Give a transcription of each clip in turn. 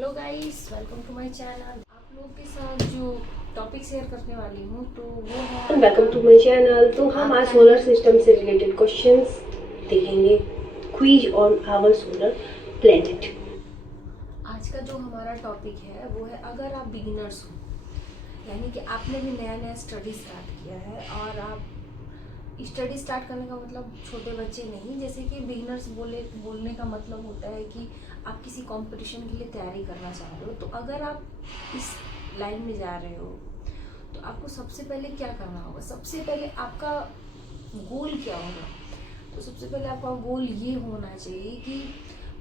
Hello guys, welcome to my channel. आप लोग के साथ जो टॉपिक शेयर करने वाली हूँ तो वो है वेलकम टू माय चैनल। तो हम आज सोलर सिस्टम से रिलेटेड क्वेश्चंस देखेंगे, quiz on our solar planet. आज का जो हमारा टॉपिक है वो है अगर आप बिगिनर्स हो, यानी कि आपने भी नया नया स्टडी स्टार्ट किया है और आप स्टडी स्टार्ट करने का मतलब छोटे बच्चे नहीं, जैसे कि बिगिनर्स बोलने का मतलब होता है कि आप किसी कंपटीशन के लिए तैयारी करना चाह रहे हो। तो अगर आप इस लाइन में जा रहे हो तो आपको सबसे पहले क्या करना होगा? सबसे पहले आपका गोल क्या होगा? तो सबसे पहले आपका गोल ये होना चाहिए कि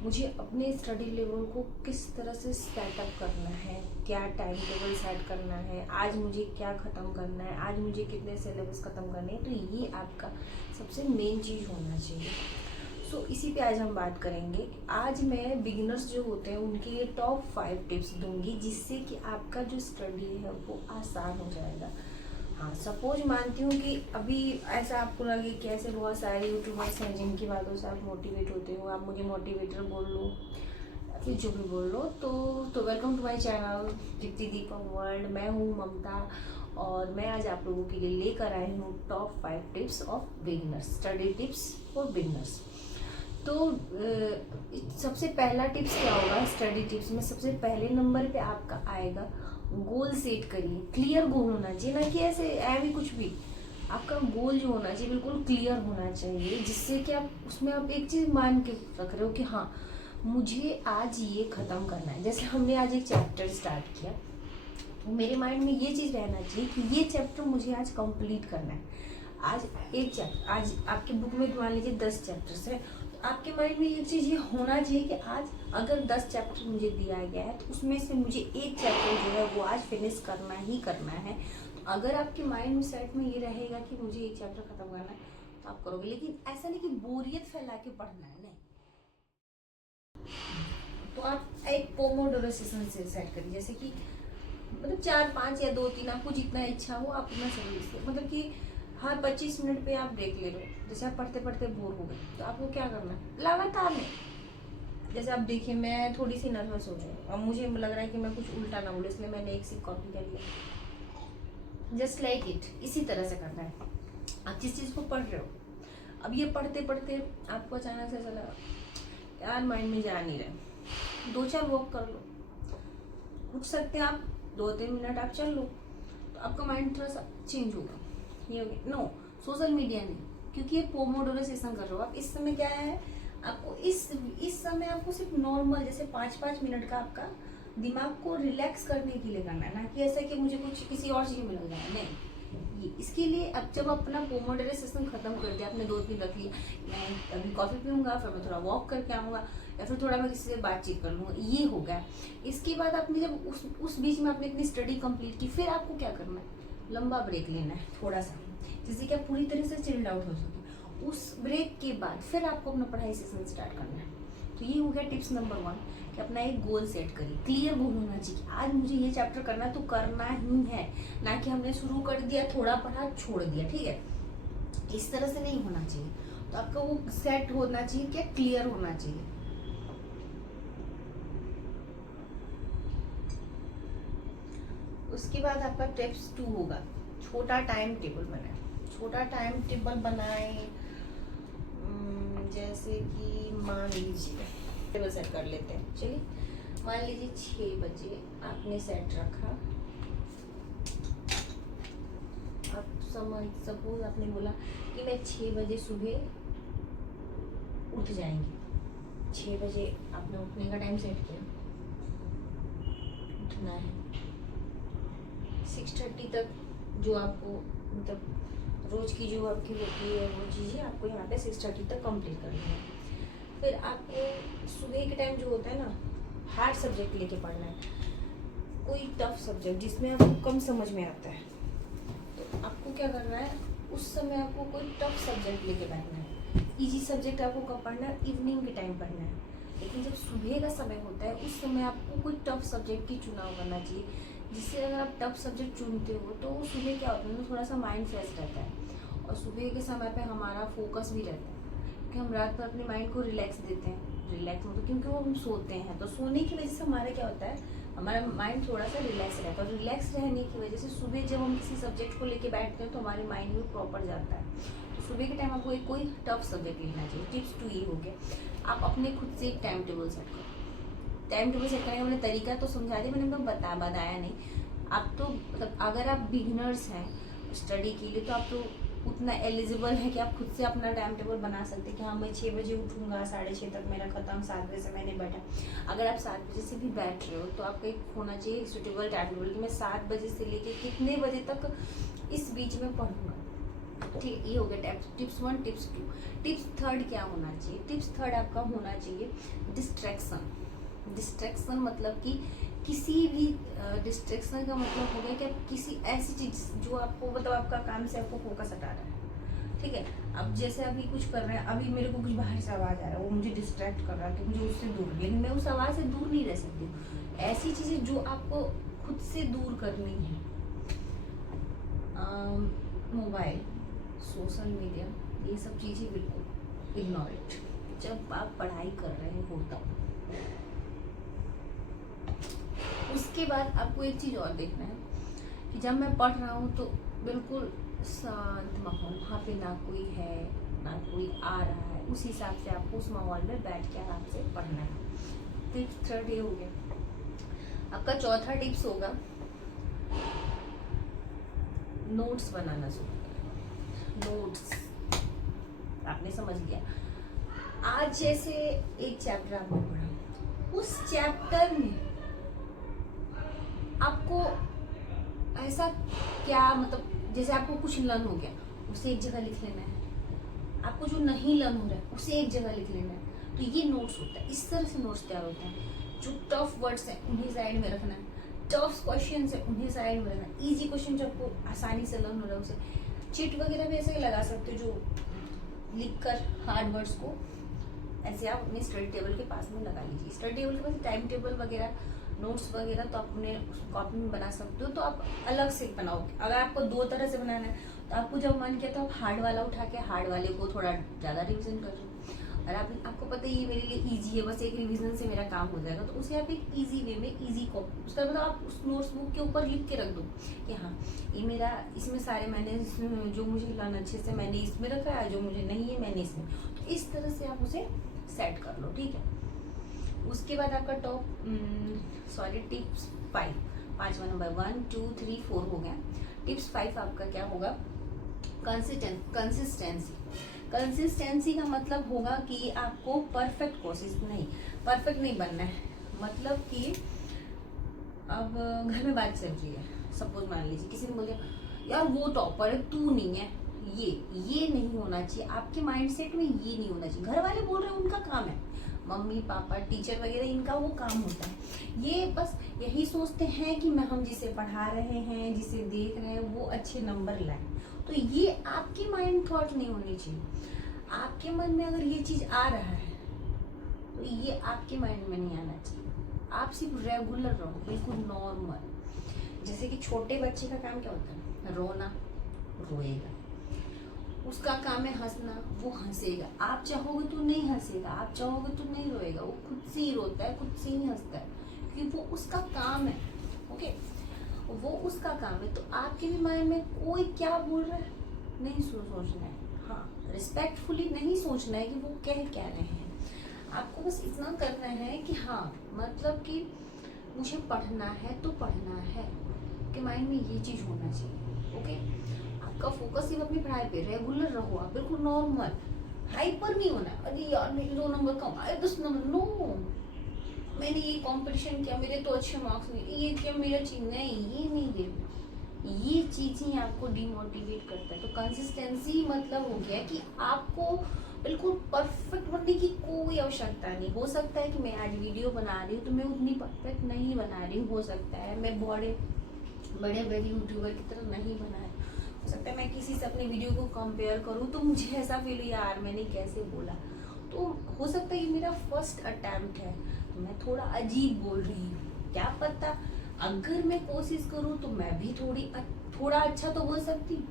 मुझे अपने स्टडी लेवल को किस तरह से सेटअप करना है, क्या टाइम टेबल सेट करना है, आज मुझे क्या ख़त्म करना है, आज मुझे कितने सिलेबस ख़त्म करने हैं। तो ये आपका सबसे मेन चीज़ होना चाहिए। सो इसी पे आज हम बात करेंगे। आज मैं बिगिनर्स जो होते हैं उनके लिए टॉप 5 टिप्स दूंगी, जिससे कि आपका जो स्टडी है वो आसान हो जाएगा। हाँ, सपोज मानती हूँ कि अभी ऐसा आपको लगे कि ऐसे बहुत सारे यूट्यूबर्स हैं जिनकी बातों से आप मोटिवेट होते हो, आप मुझे मोटिवेटर बोल लो या फिर जो भी बोल लो। तो welcome to my channel Deepti Deepak world. मैं हूँ ममता और मैं आज आप लोगों के लिए लेकर आई हूँ top 5 tips of beginners, study tips for beginners. तो सबसे पहला टिप्स क्या होगा? स्टडी टिप्स में सबसे पहले नंबर पे आपका आएगा गोल सेट करिए। क्लियर गोल होना चाहिए, ना कि ऐसे भी कुछ भी। आपका गोल जो होना चाहिए बिल्कुल क्लियर होना चाहिए, जिससे कि आप उसमें आप एक चीज़ मान के रख रहे हो कि हाँ मुझे आज ये ख़त्म करना है। जैसे हमने आज एक चैप्टर स्टार्ट किया तो मेरे माइंड में ये चीज़ रहना चाहिए कि ये चैप्टर मुझे आज कंप्लीट करना है। आज एक चैप्टर, आज आपके बुक में मान लीजिए 10 चैप्टर्स है, तो आपके माइंड में ये चीज़ ये होना चाहिए कि आज अगर 10 चैप्टर मुझे दिया गया है तो उसमें से मुझे एक चैप्टर जो है वो आज फिनिश करना ही करना है। तो अगर आपके माइंड में सेट में ये रहेगा कि मुझे एक चैप्टर खत्म करना है तो आप करोगे। लेकिन ऐसा नहीं कि बोरियत फैला के पढ़ना है, नहीं। तो आप एक पोमोडोरो सेशन से सेट करिए, जैसे कि मतलब 4 5 या 2 3 आपको जितना इच्छा हो आप उतना सही, मतलब कि हाँ 25 मिनट पे आप ब्रेक ले लो। जैसे आप पढ़ते पढ़ते बोर हो गए तो आपको क्या करना है? लगातार नहीं। जैसे आप देखिए, मैं थोड़ी सी नर्वस हो गई और मुझे लग रहा है कि मैं कुछ उल्टा ना बोलूँ, इसलिए मैंने एक सी कॉपी कर लिया। जस्ट लाइक इट, इसी तरह से करना है। आप जिस चीज़ को पढ़ रहे हो, अब ये पढ़ते पढ़ते आपको अचानक से चला यार माइंड में जा नहीं रहा, 2 4 वॉक कर लो, उठ सकते हैं आप, 2 3 मिनट आप चल लो, तो आपका माइंड थोड़ा सा चेंज होगा। ये हो गया। नो, सोशल मीडिया नहीं, क्योंकि ये पोमोडोरो सेशन कर रहे हो आप। इस समय क्या है, आपको इस समय आपको सिर्फ नॉर्मल जैसे 5 5 मिनट का आपका दिमाग को रिलैक्स करने के लिए करना है, ना कि ऐसा कि मुझे कुछ किसी और चीज़ में लग जाए, नहीं। ये इसके लिए अब जब अपना पोमोडोरो सेशन खत्म कर दिया, आपने 2 3 रख लिया, मैं अभी कॉफ़ी पीऊँगा, फिर मैं थोड़ा वॉक करके आऊँगा या फिर थोड़ा मैं किसी से बातचीत कर लूँगा, ये हो गया। इसके बाद आपने जब उस बीच में आपने इतनी स्टडी कंप्लीट की, फिर आपको क्या करना है? लंबा ब्रेक लेना है थोड़ा सा, जिससे कि आप पूरी तरह से चिल्ड आउट हो सके। उस ब्रेक के बाद फिर आपको अपना पढ़ाई सेशन स्टार्ट करना है। तो ये हो गया टिप्स नंबर 1 कि अपना एक गोल सेट करिए। क्लियर गोल होना चाहिए, आज मुझे ये चैप्टर करना है तो करना ही है, ना कि हमने शुरू कर दिया, थोड़ा पढ़ा, छोड़ दिया। ठीक है, इस तरह से नहीं होना चाहिए। तो आपका वो सेट होना चाहिए, क्या क्लियर होना चाहिए। उसके बाद आपका टिप्स 2 होगा छोटा टाइम टेबल बनाए। छोटा टाइम टेबल बनाए, जैसे कि मान लीजिए टेबल सेट कर लेते हैं। चलिए, मान लीजिए 6 बजे आपने सेट रखा। आप सपोज आपने बोला कि मैं 6 बजे सुबह उठ जाएंगे। 6 बजे आपने उठने का टाइम सेट किया, उठना है 6:30 तक। जो आपको मतलब रोज की जो आपकी होती है वो चीज़ें आपको यहाँ पे 6:30 तक कंप्लीट करनी है। फिर आपको सुबह के टाइम जो होता है ना, हार्ड सब्जेक्ट लेके पढ़ना है, कोई टफ सब्जेक्ट जिसमें आपको कम समझ में आता है। तो आपको क्या करना है, उस समय आपको कोई टफ सब्जेक्ट लेके बैठना है। इजी सब्जेक्ट आपको कब पढ़ना है? इवनिंग के टाइम पढ़ना है। लेकिन जब सुबह का समय होता है उस समय आपको कोई टफ सब्जेक्ट की चुनाव करना चाहिए, जिससे अगर आप टफ सब्जेक्ट चुनते हो तो सुबह क्या होता है ना, थोड़ा सा माइंड फ्रेश रहता है और सुबह के समय पे हमारा फोकस भी रहता है, क्योंकि हम रात में अपने माइंड को रिलैक्स देते हैं। रिलैक्स होता है, क्योंकि वो हम सोते हैं, तो सोने की वजह से हमारा क्या होता है, हमारा माइंड थोड़ा सा रिलैक्स रहता है, और रिलैक्स रहने की वजह से सुबह जब हम किसी सब्जेक्ट को लेके बैठते हैं तो हमारे माइंड में प्रॉपर जाता है। तो सुबह के टाइम आपको एक कोई टफ सब्जेक्ट लेना चाहिए। टिप्स 2 ये हो गया, आप अपने खुद से एक टाइम टेबल सेट करो। टाइम टेबल सेट करने का मैंने तरीका तो समझा दिया, मैंने तो बताया नहीं। आप तो मतलब अगर आप बिगिनर्स हैं स्टडी के लिए तो आप तो उतना एलिजिबल है कि आप खुद से अपना टाइम टेबल बना सकते हैं कि हाँ मैं 6 बजे उठूँगा, 6:30 तक मेरा खत्म, 7 बजे से मैंने बैठा। अगर आप 7 बजे से भी बैठ रहे हो तो आपका एक होना चाहिए सूटेबल टाइम टेबल कि मैं 7 बजे से लेके कितने बजे तक इस बीच में पढ़ूँगा। ठीक, ये हो गया टिप्स 1। टिप्स 2, टिप्स 3 क्या होना चाहिए? टिप्स 3 आपका होना चाहिए डिस्ट्रैक्शन। डिस्ट्रैक्शन मतलब कि किसी भी डिस्ट्रैक्शन का मतलब हो गया कि आप किसी ऐसी चीज़ जो आपको मतलब आपका काम से आपको फोकस हटा रहा है। ठीक है, अब जैसे अभी कुछ कर रहे हैं, अभी मेरे को कुछ बाहर से आवाज़ आ रहा है, वो मुझे डिस्ट्रैक्ट कर रहा है कि मुझे उससे दूर, लेकिन मैं उस आवाज़ से दूर नहीं रह सकती हूँ। ऐसी चीज़ें जो आपको खुद से दूर करनी है, मोबाइल, सोशल मीडिया, ये सब चीज़ें बिल्कुल इग्नोर इट जब आप पढ़ाई कर रहे हो तब। उसके बाद आपको एक चीज़ और देखना है कि जब मैं पढ़ रहा हूँ तो बिल्कुल शांत माहौल, वहाँ पे ना कोई है ना कोई आ रहा है, उस हिसाब से आपको उस माहौल में बैठ के आराम से पढ़ना है। टिप्स 3 ये हो गया। आपका चौथा टिप्स होगा नोट्स बनाना शुरू करें। नोट्स आपने समझ लिया, आज जैसे एक चैप्टर आपने पढ़ा, उस चैप्टर में आपको ऐसा क्या मतलब जैसे आपको कुछ लर्न हो गया उसे एक जगह लिख लेना है, आपको जो नहीं लर्न हो रहा है उसे एक जगह लिख लेना है। तो ये नोट्स होता है, इस तरह से नोट्स तैयार होते हैं। जो टफ वर्ड्स हैं उन्हें साइड में रखना है, टफ क्वेश्चन है उन्हें साइड में रखना है, ईजी क्वेश्चन जो आपको आसानी से लर्न हो रहा है उसे चिट वगैरह भी ऐसे ही लगा सकते हो, जो लिख कर हार्ड वर्ड्स को ऐसे आप अपने स्टडी टेबल के पास में लगा लीजिए। स्टडी टेबल के पास टाइम टेबल वगैरह नोट्स वगैरह तो आप अपने कॉपी में बना सकते हो, तो आप अलग से बनाओगे। अगर आपको 2 तरह से बनाना है तो आपको जब मन किया तो आप हार्ड वाला उठा के हार्ड वाले को थोड़ा ज़्यादा रिवीजन कर लो, और आपको पता है ये मेरे लिए ईजी है, बस एक रिवीजन से मेरा काम हो जाएगा, तो उसे आप एक ईजी वे में ईजी कॉपी उसका मतलब आप उस नोट्स बुक के ऊपर लिख के रख दो कि हाँ ये मेरा, इसमें सारे मैंने जो मुझे लर्न अच्छे से मैंने इसमें रखा है, जो मुझे नहीं है मैंने इसमें, तो इस तरह से आप उसे सेट कर लो। ठीक है, उसके बाद आपका टिप्स 5, 5वां नंबर 1 2 3 4 हो गया। टिप्स 5 आपका क्या होगा? कंसिस्टेंसी। कंसिस्टेंसी का मतलब होगा कि आपको परफेक्ट नहीं बनना है। मतलब कि अब घर में बात चल रही है, सपोज मान लीजिए किसी ने बोले यार वो टॉपर है तू नहीं है, ये नहीं होना चाहिए आपके माइंडसेट में, ये नहीं होना चाहिए। घर वाले बोल रहे हैं उनका काम है, मम्मी पापा टीचर वगैरह इनका वो काम होता है, ये बस यही सोचते हैं कि हम जिसे पढ़ा रहे हैं जिसे देख रहे हैं वो अच्छे नंबर लाए, तो ये आपके माइंड थॉट नहीं होनी चाहिए। आपके मन में अगर ये चीज़ आ रहा है तो ये आपके माइंड में नहीं आना चाहिए। आप सिर्फ रेगुलर रहो, बिल्कुल नॉर्मल। जैसे कि छोटे बच्चे का काम क्या होता है? रोना, रोएगा, उसका काम है हंसना, वो हंसेगा। आप चाहोगे तो नहीं हंसेगा, आप चाहोगे तो नहीं रोएगा, वो खुद से ही रोता है, खुद से ही हंसता है, क्योंकि वो उसका काम है। ओके, वो उसका काम है। तो आपके भी माइंड में कोई क्या बोल रहा है नहीं सोचना है, हाँ रिस्पेक्टफुली नहीं सोचना है कि वो कह क्या रहे हैं। आपको बस इतना करना है कि हाँ मतलब कि मुझे पढ़ना है तो पढ़ना है, आपके माइंड में ये चीज़ होना चाहिए। ओके, आपका फोकस सिर्फ अपनी पढ़ाई पे, रेगुलर रहो आप, बिल्कुल नॉर्मल, हाइपर नहीं होना। अरे यार मेरे 2 नंबर कम आए, 10 नंबर, नो मैंने ये कंपटीशन किया मेरे तो अच्छे मार्क्स नहीं, ये क्या मेरा चीज नहीं, ये नहीं देना, ये चीज़ ही आपको डिमोटिवेट करता है। तो कंसिस्टेंसी मतलब हो गया कि आपको बिल्कुल परफेक्ट बनने की कोई आवश्यकता नहीं। हो सकता है कि मैं आज वीडियो बना रही हूँ तो मैं उतनी परफेक्ट नहीं बना रही हूँ, हो सकता है मैं बड़े यूट्यूबर की तरह नहीं बना रही, हो सकता है मैं किसी से अपने वीडियो को कंपेयर करूँ तो मुझे ऐसा फील यार मैंने कैसे बोला, तो हो सकता है ये मेरा फर्स्ट अटेम्प्ट है तो मैं थोड़ा अजीब बोल रही हूँ, क्या पता अगर मैं कोशिश करूँ तो मैं भी थोड़ा अच्छा तो बोल सकती हूँ।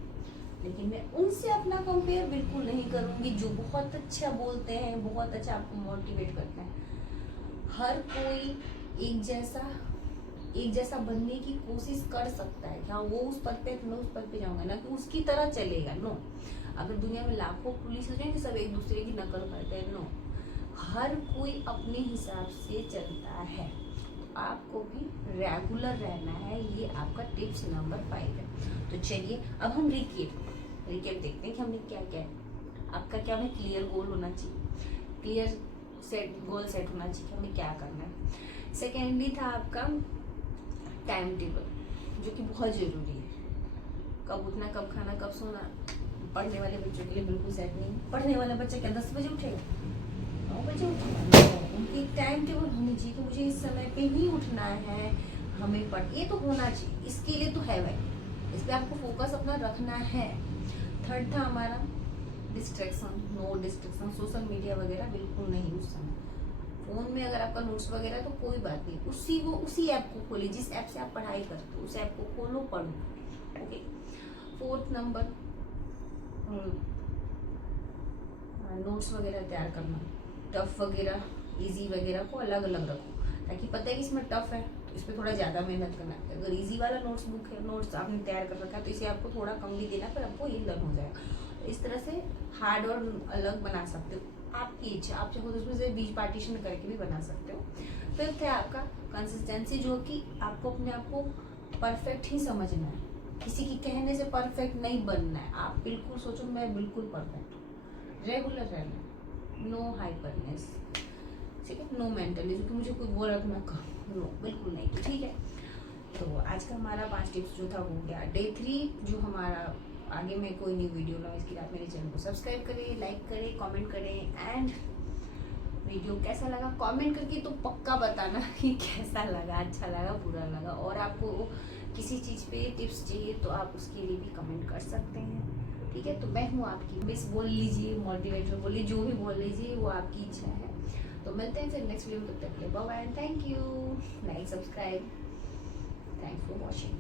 लेकिन मैं उनसे अपना कंपेयर बिल्कुल नहीं करूँगी जो बहुत अच्छा बोलते हैं, बहुत अच्छा आपको मोटिवेट करते हैं। हर कोई एक जैसा बनने की कोशिश कर सकता है। हाँ, वो उस पद पे तो मैं उस पद पे जाऊंगा ना कि उसकी तरह चलेगा, नो। अगर दुनिया में लाखों पुलिस हो जाए कि सब एक दूसरे की नकल करते हैं, नो। हर कोई अपने हिसाब से चलता है। आपको भी रेगुलर रहना है, ये आपका टिप्स नंबर 5 है। तो चलिए अब हम रिकेप देखते हैं कि हमने क्या क्या है। आपका क्या है, क्लियर गोल होना चाहिए, क्लियर गोल सेट होना चाहिए कि हमें क्या करना है। सेकेंडली था आपका टाइम टेबल, जो कि बहुत ज़रूरी है। कब उठना, कब खाना, कब सोना। पढ़ने वाले बच्चों के लिए बिल्कुल सेट नहीं है। पढ़ने वाला बच्चा क्या 10 बजे उठेगा, 9 बजे उठेगा? उनकी टाइम टेबल होनी चाहिए कि मुझे इस समय पे ही उठना है, हमें पढ़, ये तो होना चाहिए। इसके लिए तो है भाई, इस पर आपको फोकस अपना रखना है। थर्ड था हमारा distraction, no distraction, social media वगैरह बिल्कुल नहीं उस समय। फोन में अगर आपका नोट्स वगैरह तो कोई बात नहीं, उसी ऐप को खोलिए जिस ऐप से आप पढ़ाई करते हो, उस ऐप को खोलो, पढ़ो। ओके। फोर्थ नंबर, नोट्स वगैरह तैयार करना, टफ वगैरह इजी वगैरह को अलग अलग रखो, ताकि पता है कि इसमें टफ है तो इस पर थोड़ा ज़्यादा मेहनत करना है। अगर इजी वाला नोट्स बुक है, नोट्स आपने तैयार कर रखा है, तो इसे आपको थोड़ा कम भी देना, फिर आपको ये लर्न हो जाएगा। इस तरह से हार्ड और अलग बना सकते हो, आपकी इच्छा। आप चाहो तो उसमें से बीच पार्टीशन करके भी बना सकते हो। फिफ्थ है आपका कंसिस्टेंसी, जो कि आपको अपने आप को परफेक्ट ही समझना है, किसी की कहने से परफेक्ट नहीं बनना है। आप बिल्कुल सोचो मैं बिल्कुल परफेक्ट हूँ। रेगुलर रहना, नो हाइपरनेस, ठीक है, नो मेंटलिज्म कि मुझे कोई बोल रखना, नो, बिल्कुल नहीं। तो ठीक है, तो आज का हमारा 5 टिप्स जो था वो हो गया। डे 3 जो हमारा, आगे में कोई न्यू वीडियो ना, इसके लिए आप मेरे चैनल को सब्सक्राइब करें, लाइक करें, कमेंट करें। एंड वीडियो कैसा लगा कमेंट करके तो पक्का बताना कि कैसा लगा, अच्छा लगा, बुरा लगा। और आपको किसी चीज़ पे टिप्स चाहिए तो आप उसके लिए भी कमेंट कर सकते हैं, ठीक है। तो मैं हूँ आपकी मिस, बोल लीजिए, मोटिवेटर बोलिए, जो भी बोल लीजिए, वो आपकी इच्छा है। तो मिलते हैं फिर नेक्स्ट वीडियो में, तब तक के लिए bye bye, thank you, like, subscribe, thanks for watching.